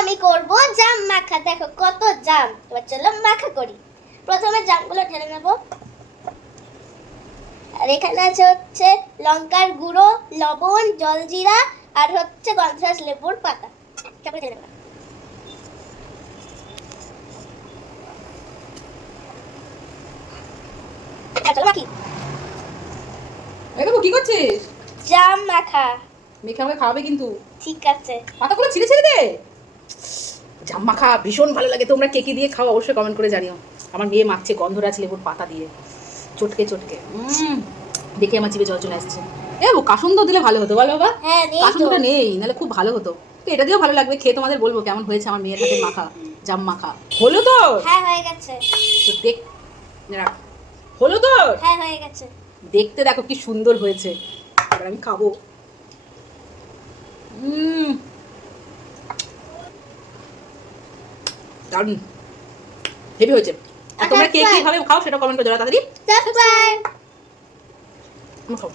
আমি করব জাম মাখা। দেখো কত জাম। এবার চলো মাখা করি। প্রথমে জামগুলো ঢেলে নেব। আর এখানে আছে হচ্ছে লঙ্কার গুঁড়ো, লবণ, জলজিরা আর হচ্ছে গন্ধরাজ লেবুর পাতা। তারপরে ঢেলে নেব। চলো মাখি। এই বাবু কি করছিস? জাম মাখা। মেখে আমাকে খাওয়াবে কিন্তু। ঠিক আছে। পাতাগুলো ছিঁড়ে ছিঁড়ে দে। জাম মাখা ভীষণ ভালো লাগে। তোমরা কে কি দিয়ে খাও অবশ্যই কমেন্ট করে জানিও। আমার মেয়ে মাখছে গন্ধরাজ লেবুর পাতা দিয়ে, চটকে চটকে। দেখে আমার জিভে জল চলে আসছে। এ ও কাসুন্দ দিলে ভালো হতো বলো বাবা। হ্যাঁ নেই তো। কাসুন্দটা নেই, নাহলে খুব ভালো হতো। তো এটা দিয়েও ভালো লাগবে খেয়ে, তোমাদের বলবো কেমন হয়েছে আমার মেয়ের হাতে মাখা জাম মাখা। হলো তো? হ্যাঁ হয়ে গেছে। তো দেখ, রাখ। হলো তো? হ্যাঁ হয়ে গেছে। দেখতে দেখো কি সুন্দর হয়েছে। এবার আমি খাবো। দারুণ, হেভি হয়েছে। আর তোমরা কে কিভাবে খাও সেটা কমেন্ট করে দাও তাড়াতাড়ি। সাবস্ক্রাইব। খাও।